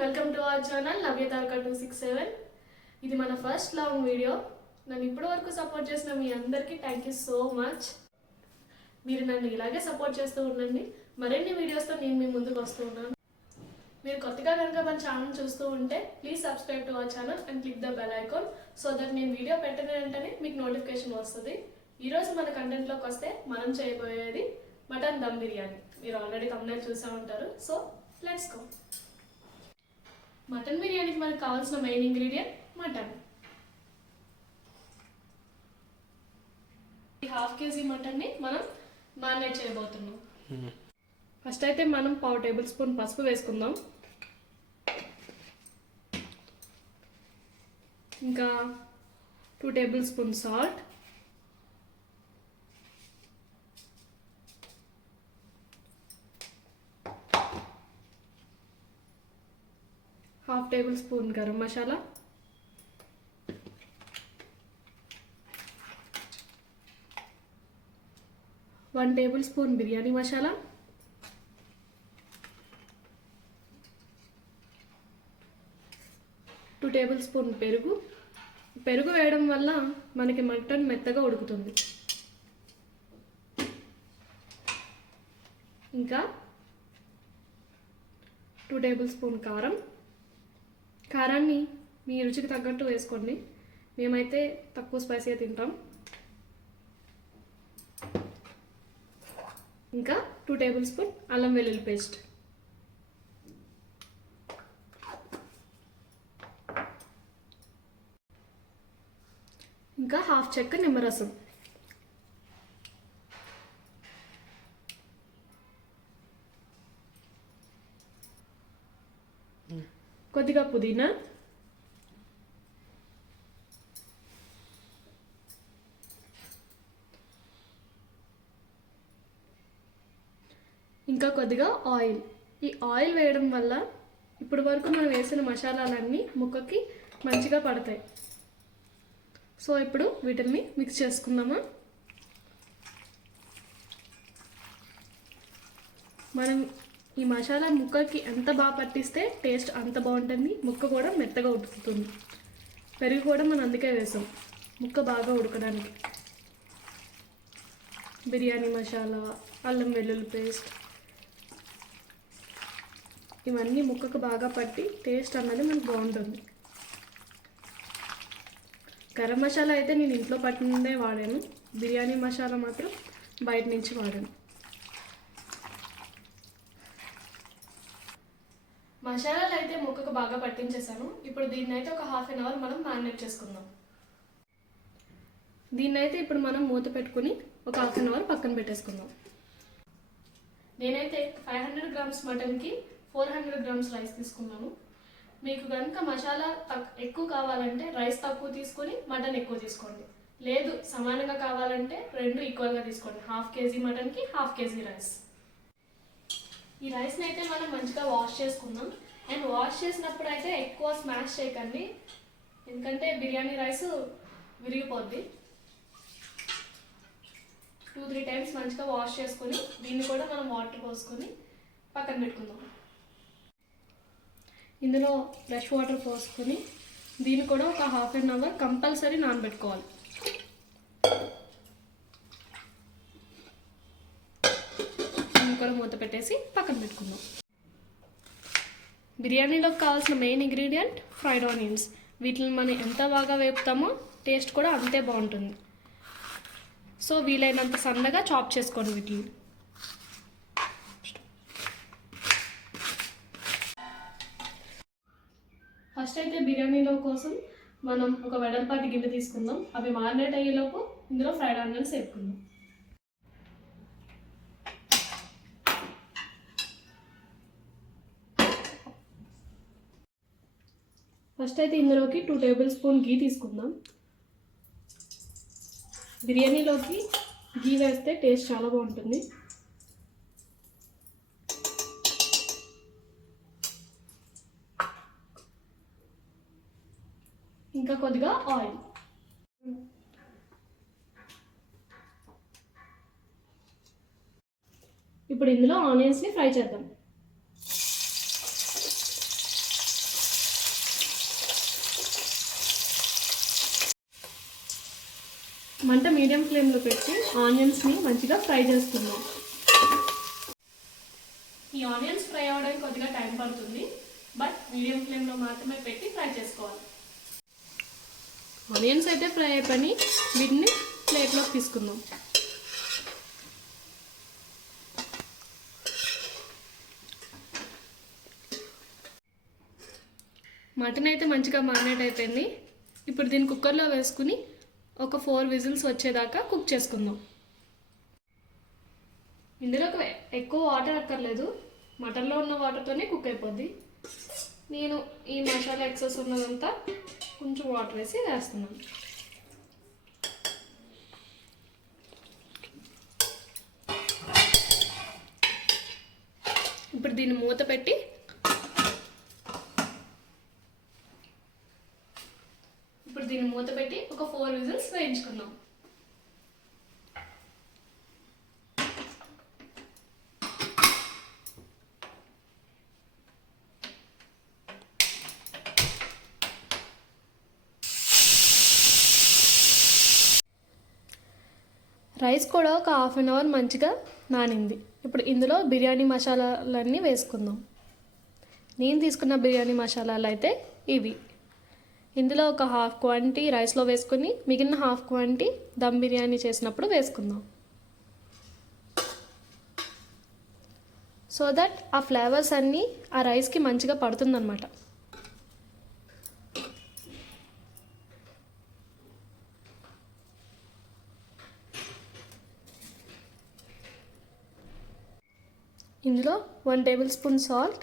Welcome to our channel Navyataraka 267. ఇది మన first long video. నన్ను ఇప్పటి వరకు సపోర్ట్ చేసిన మీ అందరికీ థ్యాంక్ యూ సో మచ్. మీరు నన్ను ఇలాగే సపోర్ట్ చేస్తూ ఉండండి. మరిన్ని వీడియోస్తో నేను మీ ముందుకు వస్తూ ఉన్నాను. మీరు కొత్తగా కనుక మన ఛానల్ చూస్తూ ఉంటే please subscribe to our channel and click the bell icon so that నేను వీడియో పెట్టిన వెంటనే మీకు నోటిఫికేషన్ వస్తుంది. ఈరోజు మన కంటెంట్లోకి వస్తే మనం చేయబోయేది మటన్ దమ్ బిర్యానీ. మీరు ఆల్రెడీ thumbnail చూసే ఉంటారు. So let's go. మటన్ బిర్యానీకి మనకు కావాల్సిన main ingredient mutton. Half KG మటన్ని మనం మ్యారినేట్ చేయబోతున్నాం. ఫస్ట్ అయితే మనం 1/2 టేబుల్ స్పూన్ పసుపు వేసుకుందాం. ఇంకా 2 table spoon salt, half table spoon garam masala, 1 table spoon biryani masala, 2 table spoon పెరుగు. పెరుగు వేయడం వల్ల మనకి మటన్ మెత్తగా ఉడుకుతుంది. ఇంకా 2 టేబుల్ స్పూన్ కారం. కారాన్ని మీ రుచికి తగ్గట్టు వేసుకోండి. మేమైతే తక్కువ స్పైసీగా తింటాం. ఇంకా 2 టేబుల్ స్పూన్ అల్లం వెల్లుల్లి పేస్ట్. ఇంకా హాఫ్ చెక్క నిమ్మరసం. కొద్దిగా పుదీనా, ఇంకా కొద్దిగా ఆయిల్. ఈ ఆయిల్ వేయడం వల్ల ఇప్పటి వరకు మనం వేసిన మసాలాలన్నీ ముక్కకి మంచిగా పడతాయి. సో ఇప్పుడు వీటిని మిక్స్ చేసుకుందామా. మనం ఈ మసాలా ముక్కకి ఎంత బాగా పట్టిస్తే టేస్ట్ అంత బాగుంటుంది. ముక్క కూడా మెత్తగా ఉడుకుతుంది. పెరుగు కూడా మనం అందుకే వేసాం, ముక్క బాగా ఉడకడానికి. బిర్యానీ మసాలా, అల్లం వెల్లుల్లి పేస్ట్ ఇవన్నీ ముక్కకు బాగా పట్టి టేస్ట్ అన్నది మనకు బాగుంటుంది. గరం మసాలా అయితే నేను ఇంట్లో పట్టిందే వాడాను. బిర్యానీ మసాలా మాత్రం బయట నుంచి వాడాను. మసాలాలు అయితే ముక్కకు బాగా పట్టించేసాను. ఇప్పుడు దీన్ని అయితే ఒక 1/2 అవర్ మనం మ్యారినేట్ చేసుకుందాం. దీన్నైతే ఇప్పుడు మనం మూత పెట్టుకుని ఒక 1/2 అవర్ పక్కన పెట్టేసుకుందాం. నేనైతే 500 గ్రామ్స్ మటన్కి 400 గ్రామ్స్ రైస్ తీసుకున్నాను. మీకు కనుక మసాలా ఎక్కువ కావాలంటే రైస్ తక్కువ తీసుకొని మటన్ ఎక్కువ తీసుకోండి. లేదు సమానంగా కావాలంటే రెండు ఈక్వల్గా తీసుకోండి. 1/2 కేజీ మటన్కి 1/2 కేజీ రైస్. ఈ రైస్ని అయితే మనం మంచిగా వాష్ చేసుకుందాం. అండ్ వాష్ చేసినప్పుడు అయితే ఎక్కువ స్మాష్ చేయకండి, ఎందుకంటే బిర్యానీ రైస్ విరిగిపోద్ది. 2-3 టైమ్స్ మంచిగా వాష్ చేసుకొని దీన్ని కూడా మనం వాటర్ పోసుకొని పక్కన పెట్టుకుందాం. ఇందులో ఫ్రెష్ వాటర్ పోసుకొని దీన్ని కూడా ఒక 1/2 అవర్ కంపల్సరీ నానబెట్టుకోవాలి. కూడా మూత పెట్టేసి పక్కన పెట్టుకుందాం. బిర్యానీలోకి కావాల్సిన మెయిన్ ఇంగ్రీడియంట్ ఫ్రైడ్ ఆనియన్స్. వీటిని మనం ఎంత బాగా వేపుతామో టేస్ట్ కూడా అంతే బాగుంటుంది. సో వీలైనంత సన్నగా చాప్ చేసుకోండి వీటిని. ఫస్ట్ అయితే బిర్యానీలో కోసం మనం ఒక వెడల్పాటి గిన్నె తీసుకుందాం. అవి మ్యారినేట్ అయ్యేలోపు ఇందులో ఫ్రైడ్ ఆనియన్స్ వేపుకుందాం. ఫస్ట్ అయితే ఇందులోకి 2 టేబుల్ స్పూన్ గీ తీసుకుందాం. బిర్యానీలోకి గీ వేస్తే టేస్ట్ చాలా బాగుంటుంది. ఇంకా కొద్దిగా ఆయిల్. ఇప్పుడు ఇందులో ఆనియన్స్ని ఫ్రై చేద్దాం. మంట మీడియం ఫ్లేమ్లో పెట్టి ఆనియన్స్ని మంచిగా ఫ్రై చేసుకుందాం. ఈ ఆనియన్స్ ఫ్రై అవ్వడానికి కొద్దిగా టైం పడుతుంది, బట్ మీడియం ఫ్లేమ్లో మాత్రమే పెట్టి ఫ్రై చేసుకోవాలి. ఆనియన్స్ అయితే ఫ్రై అయిపోయి వీటిని ప్లేట్లోకి తీసుకుందాం. మటన్ అయితే మంచిగా మారినేట్ అయిపోయింది. ఇప్పుడు దీన్ని కుక్కర్లో వేసుకుని ఒక 4 విజిల్స్ వచ్చేదాకా కుక్ చేసుకుందాం. ఇందులోకి ఎక్కువ వాటర్ అక్కర్లేదు, మటన్లో ఉన్న వాటర్తోనే కుక్ అయిపోద్ది. నేను ఈ మసాలా ఎక్సెస్ ఉన్నదంతా కొంచెం వాటర్ వేసి వేస్తున్నాను. ఇప్పుడు దీన్ని మూత పెట్టి ఒక 4 విజిల్స్ వేయించుకుందాం. రైస్ కూడా ఒక 1/2 అవర్ మంచిగా నానింది. ఇప్పుడు ఇందులో బిర్యానీ మసాలాలన్నీ వేసుకుందాం. నేను తీసుకున్న బిర్యానీ మసాలాలు అయితే ఇవి. ఇందులో ఒక 1/2 క్వాంటిటీ రైస్లో వేసుకుని మిగిలిన 1/2 క్వాంటిటీ దమ్ బిర్యానీ చేసినప్పుడు వేసుకుందాం. సో దట్ ఆ ఫ్లేవర్స్ అన్నీ ఆ రైస్కి మంచిగా పడుతుందన్నమాట. ఇందులో 1 టేబుల్ స్పూన్ సాల్ట్,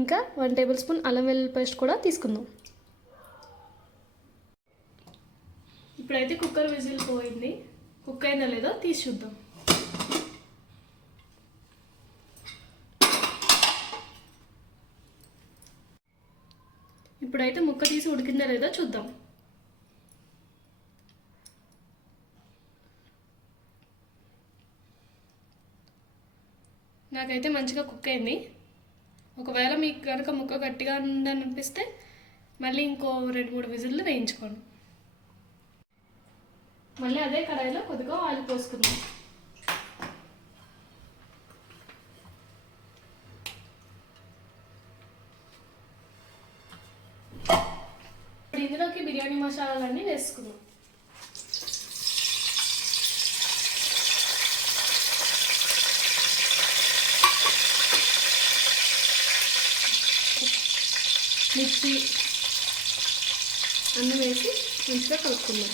ఇంకా 1 టేబుల్ స్పూన్ అల్లం వెల్లుల్లి పేస్ట్ కూడా తీసుకుందాం. ఇప్పుడైతే కుక్కర్ విజిల్ పోయింది, కుక్ అయిందో లేదో తీసి చూద్దాం. ఇప్పుడైతే ముక్క తీసి ఉడికిందో లేదో చూద్దాం. నాకైతే మంచిగా కుక్ అయింది. ఒకవేళ మీకు కనుక ముక్క గట్టిగా ఉందని అనిపిస్తే మళ్ళీ ఇంకో 2-3 విజిల్లు వేయించుకోండి. మళ్ళీ అదే కడాయిలో కొద్దిగా ఆయిల్ పోసుకుందాం. ఇప్పుడు ఇందులోకి బిర్యానీ మసాలాలన్నీ వేసుకుందాం. మిర్చి అన్నీ వేసి మంచిగా కలుపుకుందాం.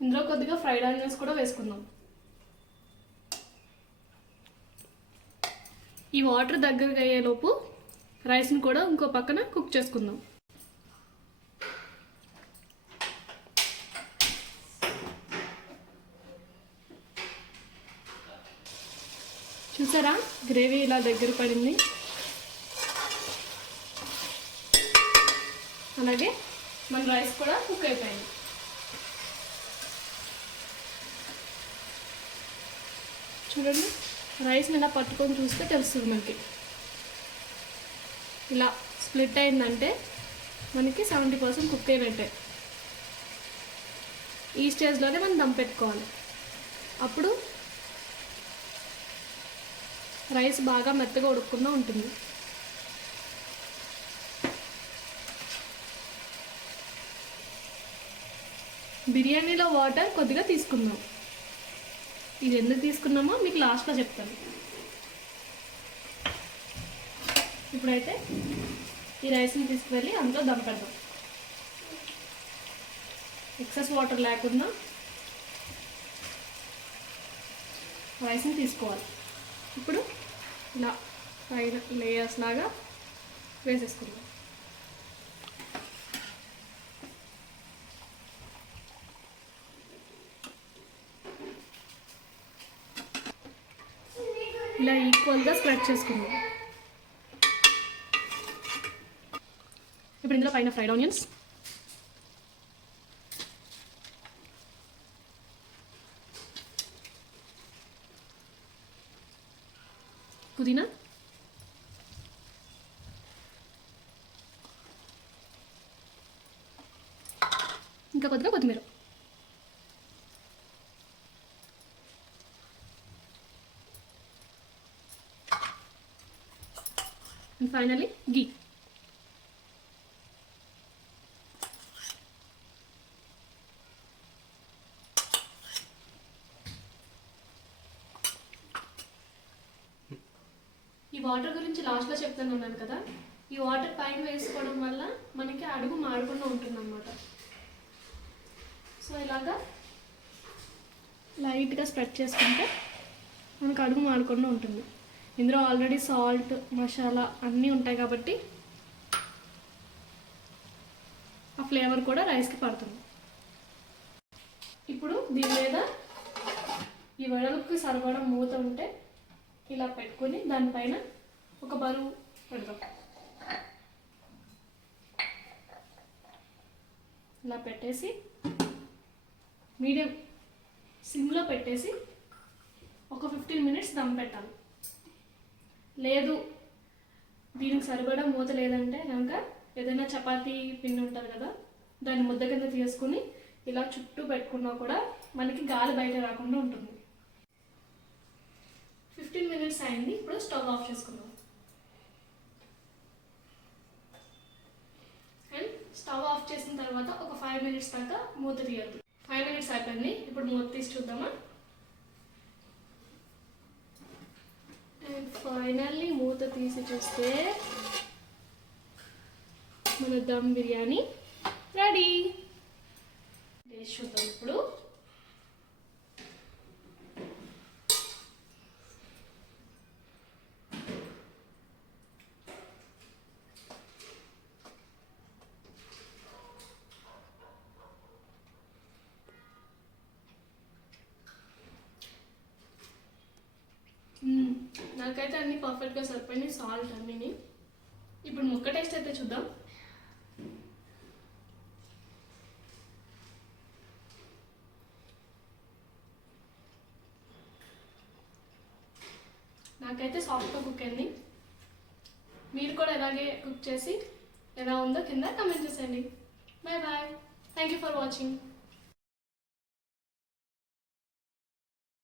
ఇందులో కొద్దిగా ఫ్రైడ్ ఆనియన్స్ కూడా వేసుకుందాం. ఈ వాటర్ దగ్గరకు అయ్యేలోపు రైస్ని కూడా ఇంకో పక్కన కుక్ చేసుకుందాం. చూసారా, గ్రేవీ ఇలా దగ్గర పడింది. అలాగే మన రైస్ కూడా కుక్ అయిపోయింది. చూడండి, రైస్ని ఇలా పట్టుకొని చూస్తే తెలుస్తుంది మనకి. ఇలా స్ప్లిట్ అయిందంటే మనకి 70% కుక్ అయినట్టే. ఈ స్టేజ్లోనే మనం దమ్ పెట్టుకోవాలి. అప్పుడు రైస్ బాగా మెత్తగా ఉడకకుండా ఉంటుంది. బిర్యానీలో వాటర్ కొద్దిగా తీసుకుందాం. ఇది ఎందుకు తీసుకున్నామో మీకు లాస్ట్లో చెప్తాను. ఇప్పుడైతే ఈ రైస్ని తీసుకువెళ్ళి అందులో దమ్ పెడదాం. ఎక్సెస్ వాటర్ లేకుండా రైస్ని తీసుకోవాలి. ఇప్పుడు ఇలా పైన లేయర్స్ లాగా వేసేసుకుందాం. ఈక్వల్గా స్ప్రెడ్ చేసుకుందాం. ఇప్పుడు ఇందులో పైన ఫ్రైడ్ ఆనియన్స్, పుదీనా, ఇంకా కొద్దిగా కొత్తిమీర, అండ్ ఫైనల్లీ గీ. ఈ వాటర్ గురించి లాస్ట్లో చెప్తాను అన్నాను కదా, ఈ వాటర్ పైన వేసుకోవడం వల్ల మనకి అడుగు మాడకుండా ఉంటుందన్నమాట. సో ఇలాగా లైట్గా స్ప్రెడ్ చేసుకుంటే మనకు అడుగు మాడకుండా ఉంటుంది. ఇందులో ఆల్రెడీ సాల్ట్, మసాలా అన్నీ ఉంటాయి కాబట్టి ఆ ఫ్లేవర్ కూడా రైస్కి పడుతుంది. ఇప్పుడు దీని మీద ఈ వెడల్పుకి సరిపడా మూత ఉంటే ఇలా పెట్టుకొని దానిపైన ఒక బరువు పెడతాం. ఇలా పెట్టేసి మీడియం సిమ్లో పెట్టేసి ఒక 15 మినిట్స్ దమ్ పెట్టాలి. లేదు దీనికి సరిపడా మూత లేదంటే కనుక ఏదైనా చపాతీ పిండి ఉంటుంది కదా, దాన్ని ముద్ద కింద తీసుకుని ఇలా చుట్టూ పెట్టుకున్నా కూడా మనకి గాలి బయట రాకుండా ఉంటుంది. 15 మినిట్స్ అయింది. ఇప్పుడు స్టవ్ ఆఫ్ చేసుకుందాం. అండ్ స్టవ్ ఆఫ్ చేసిన తర్వాత ఒక 5 మినిట్స్ దాకా మూత తీయద్దు. 5 మినిట్స్ అయిపోయింది. ఇప్పుడు మూత తీసి చూద్దామా. అండ్ ఫైనల్లీ మూత తీసి చూస్తే మన దమ్ బిర్యానీ రెడీ. టేస్ట్ చూద్దాం ఇప్పుడు. నాకైతే అన్నీ పర్ఫెక్ట్గా సరిపోయినాయి, సాల్ట్ అన్నీ. ఇప్పుడు ముక్క టేస్ట్ అయితే చూద్దాం. నాకైతే సాఫ్ట్గా కుక్ అయింది. మీరు కూడా ఇలాగే కుక్ చేసి ఎలా ఉందో కింద కమెంట్ చేసేయండి. Bye bye. Thank you for watching.